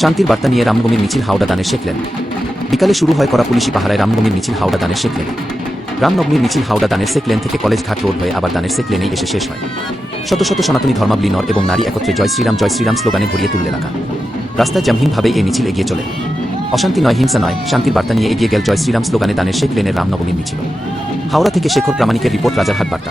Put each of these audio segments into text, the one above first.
শান্তির বার্তা নিয়ে রামনবমীর মিছিল হাওড়া দানে শেখলেন। বিকালে শুরু হয় করা পুলিশি পাহারায় রামনবমীর মিছিল হাওড়া দানে শেখলেন। রামনবমীর মিছিল হাওড়া দানের সেক লেন থেকে কলেজ ঘাট রোড হয়ে আবার দানের সেক লেনেই এসে শেষ হয়। শত শত সনাতনী ধর্মাবলী নর এবং নারী একত্রে জয় শ্রীরাম জয় শ্রীরাম স্লোগানে ভরিয়ে তুললে এলাকা। রাস্তায় জ্যামহীনভাবে এই মিছিল এগিয়ে চলে। অশান্তি নয়, হিংসা নয়, শান্তির বার্তা নিয়ে এগিয়ে গেল জয় শ্রীরাম স্লোগানে দানের শেখ লেনের রামনবমীর মিছিল। হাওড়া থেকে শেখর প্রামাণিকের রিপোর্ট, রাজারহাট বার্তা।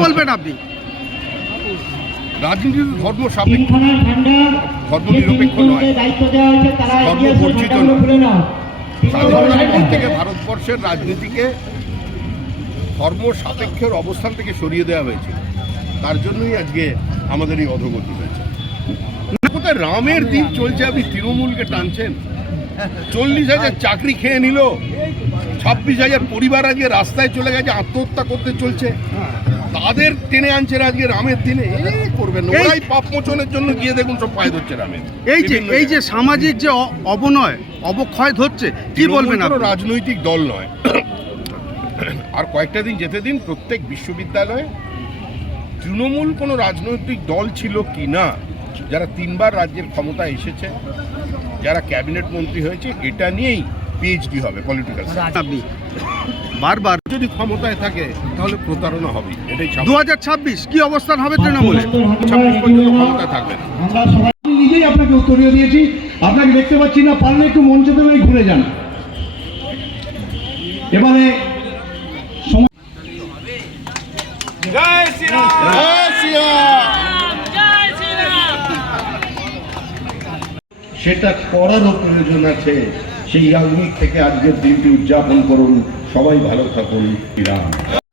বলবেন আপনি? রাজনীতি ধর্ম সাপেক্ষ। ধর্ম নিরপেক্ষ নয়। ধর্ম বর্জিত নয়। থেকে ভারতবর্ষের রাজনীতিকে ধর্ম সাপেক্ষের অবস্থান থেকে সরিয়ে দেওয়া হয়েছে। তার জন্যই আজকে আমাদের এই অধোগতি হয়েছে। কোথায় রামের দিন চলছে? আপনি তৃণমূলকে টানছেন। চল্লিশ হাজার চাকরি খেয়ে নিল। ছাব্বিশ হাজার পরিবার আজকে রাস্তায় চলে গেছে আত্মহত্যা করতে চলছে। তাদের টেনে আনছে আজকে রামের দিনে। করবেন ওরাই পাপ মোচনের জন্য গিয়ে দেখুন সব পায়ে ধরছে রামের। এই যে এই যে সামাজিক যে অবনয় অবক্ষয় ধরছে কি বলবেন রাজনৈতিক দল নয়। আর কয়েকটা দিন যেতে দিন প্রত্যেক বিশ্ববিদ্যালয়ে তৃণমূল কোনো রাজনৈতিক দল ছিল কি না যারা তিনবার রাজ্যের ক্ষমতা এসেছে যারা ক্যাবিনেট মন্ত্রী হয়েছে এটা নিয়েই পিএইচডি হবে পলিটিক্যাল আপনি বারবার যদি ক্ষমতায় থাকে তাহলে প্রতারণা হবে। এটাই দু হাজার ছাব্বিশ কি অবস্থান হবে তৃণমূলে? ছাব্বিশ পর্যন্ত ক্ষমতায় থাকবে নিজেই আপনাকে উত্তরীয় দিয়েছি। আপনাকে দেখতে পাচ্ছি না পারলে একটু মঞ্চ থেকে ঘুরে যান। এবারে সেটা করারও প্রয়োজন আছে। সেই রাজনীতি থেকে আজকের দিনটি উদযাপন করুন। সবাই ভালো থাকুন। রাম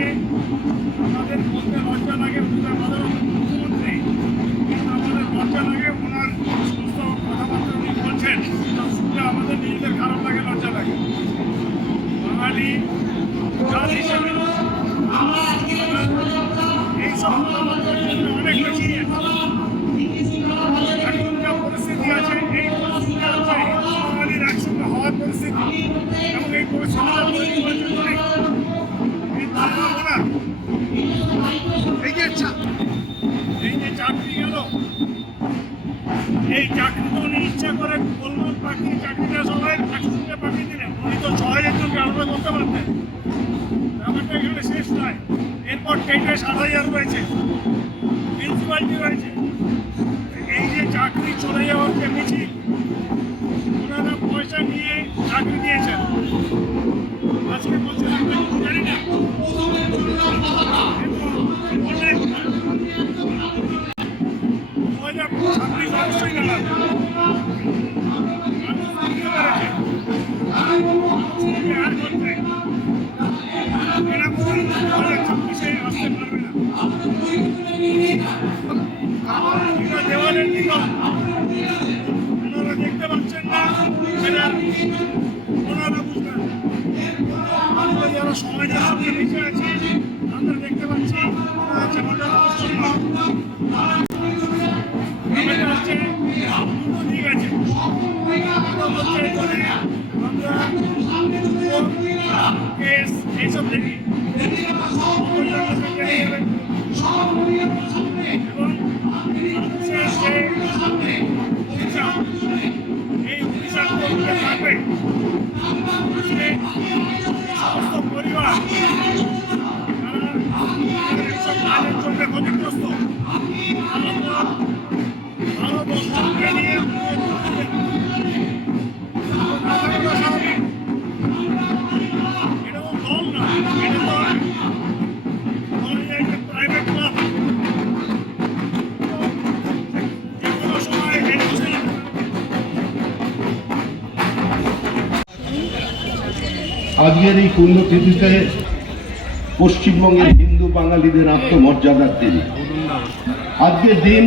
আমাদের বলতে লজ্জা লাগে বুঝলাম সাত হাজার রয়েছে মিউনিসিপ্যালিটি রয়েছে। এই যে চাকরি চলে যাওয়ার যে মিছিল ওনারা পয়সা নিয়ে চাকরি দিয়েছেন আজকে বলছেন কিছু জানি না। দু হাজার ছাব্বিশ যারা সমাজের সঙ্গে মিশে আছে, আমরা দেখতে পাচ্ছি ব্যাপারটা হচ্ছে দুটো দিক আছে। আমরা কেস এইসব দেখি। আজকের এই পুণ্যতিথিতে পশ্চিমবঙ্গের হিন্দু বাঙালিদের আত্মমর্যাদার দিন। আজকের দিন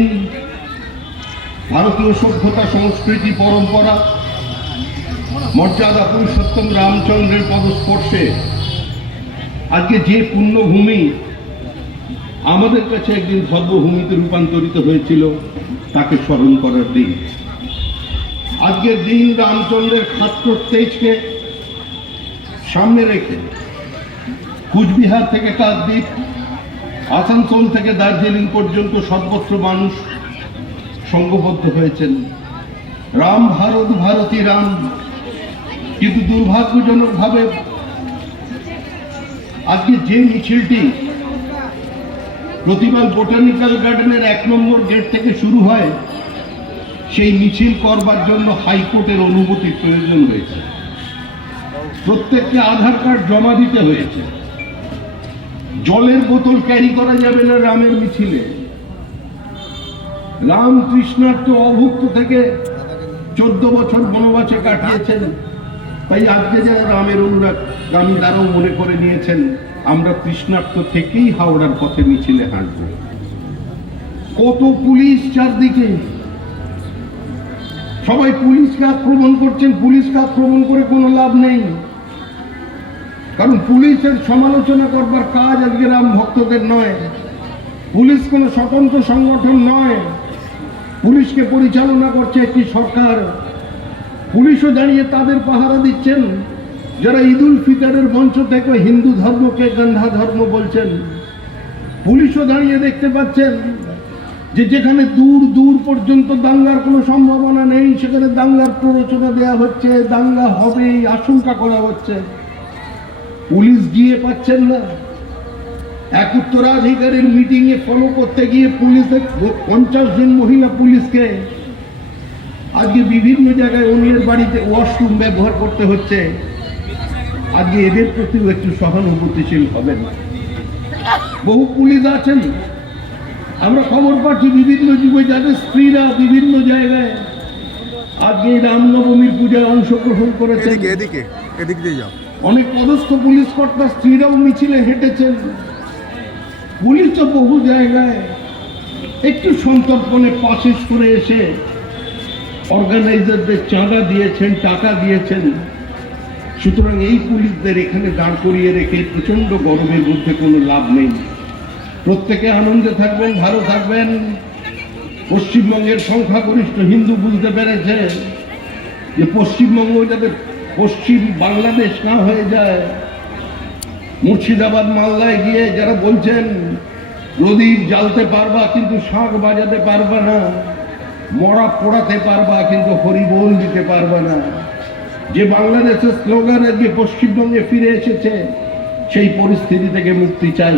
ভারতীয় সভ্যতা সংস্কৃতি পরম্পরা, মর্যাদা পুরুষোত্তম রামচন্দ্রের পদস্পর্শে আজকে যে পুণ্যভূমি আমাদের কাছে একদিন ধর্মভূমিতে রূপান্তরিত হয়েছিল, তাকে স্মরণ করার দিন। আজকের দিন রামচন্দ্রের খাত্র তেজকে সামনে রেখে কুচবিহার থেকে কাকদ্বীপ, আসানসোল থেকে দার্জিলিং পর্যন্ত সর্বত্র মানুষ সংঘবদ্ধ হয়েছেন। রাম ভারত ভারতী রাম, কিন্তু দুর্ভাগ্যজনকভাবে আজকে যে মিছিলটি প্রতিবার বোটানিক্যাল গার্ডেনের এক নম্বর গেট থেকে শুরু হয়, সেই মিছিল করবার জন্য হাইকোর্টের অনুমতির প্রয়োজন হয়েছে প্রত্যেককে আধার কার্ড জমা দিতে হয়েছে। জলের বোতল ক্যারি করা যাবে না রামের মিছিলে। রাম কৃষ্ণার্থ অভুক্ত থেকে চোদ্দ বছর বনবাসে কাটিয়েছেন। তাই আজকে যারা রামের অনুরাগ রাম তারাও মনে করে নিয়েছেন, আমরা কৃষ্ণার্থ থেকেই হাওড়ার পথে মিছিলে হাঁটব। কত পুলিশ চারদিকে। সবাই পুলিশকে আক্রমণ করছেন, পুলিশকে আক্রমণ করে কোনো লাভ নেই। কারণ পুলিশের সমালোচনা করবার কাজ আজকে রাম ভক্তদের নয়। পুলিশ কোনো স্বতন্ত্র সংগঠন নয়। পুলিশকে পরিচালনা করছে একটি সরকার। পুলিশও দাঁড়িয়ে তাদের পাহারা দিচ্ছেন। যারা ঈদুল ফিতরের মঞ্চ থেকে হিন্দু ধর্মকে গান্ধা ধর্ম বলছেন, পুলিশও দাঁড়িয়ে দেখতে পাচ্ছেন যে যেখানে দূর দূর পর্যন্ত দাঙ্গার কোনো সম্ভাবনা নেই, সেখানে দাঙ্গার প্ররোচনা দেওয়া হচ্ছে দাঙ্গা হবে এই আশঙ্কা করা হচ্ছে। পুলিশ গিয়ে পাচ্ছেন না। এক উত্তরাধিকারীর মিটিংয়ে ফলো করতে গিয়ে পুলিশের পঞ্চাশ জন মহিলা পুলিশকে আজকে বিভিন্ন জায়গায় অন্যের বাড়িতে ওয়াশরুম ব্যবহার করতে হচ্ছে। আজকে এদের প্রতিও একটু সহানুভূতিশীল হবেন। বহু পুলিশ আছেন। আমরা খবর পাচ্ছি বিভিন্ন যুগে যাদের স্ত্রীরা বিভিন্ন জায়গায় আজকে রামনবমীর পূজায় অংশগ্রহণ করেছেন। এদিকে, এদিক দিয়ে যাও। অনেক পদস্থ পুলিশ কর্তা স্ত্রীরাও মিছিলে হেঁটেছেন। পুলিশও বহু জায়গায় একটু সন্তর্পণে পাশে সরে এসে অর্গানাইজারদের চাঁদা দিয়েছেন, টাকা দিয়েছেন। সুতরাং এই পুলিশদের এখানে দাঁড় করিয়ে রেখে প্রচণ্ড গরমের মধ্যে কোনো লাভ নেই। প্রত্যেকে আনন্দে থাকবেন, ভালো থাকবেন। পশ্চিমবঙ্গের সংখ্যাগরিষ্ঠ হিন্দু বুঝতে পেরেছে যে পশ্চিমবঙ্গ যাতে পশ্চিম বাংলাদেশ না হয়ে যায়। মুর্শিদাবাদ মালদায় গিয়ে যারা বলছেন, প্রদীপ জ্বালতে পারবা কিন্তু শাঁখ বাজাতে পারবা না, মরা পোড়াতে পারবা কিন্তু হরিবোল দিতে পারবা না। যে বাংলাদেশের স্লোগান আজকে পশ্চিমবঙ্গে ফিরে এসেছে, সেই পরিস্থিতি থেকে মুক্তি চাই।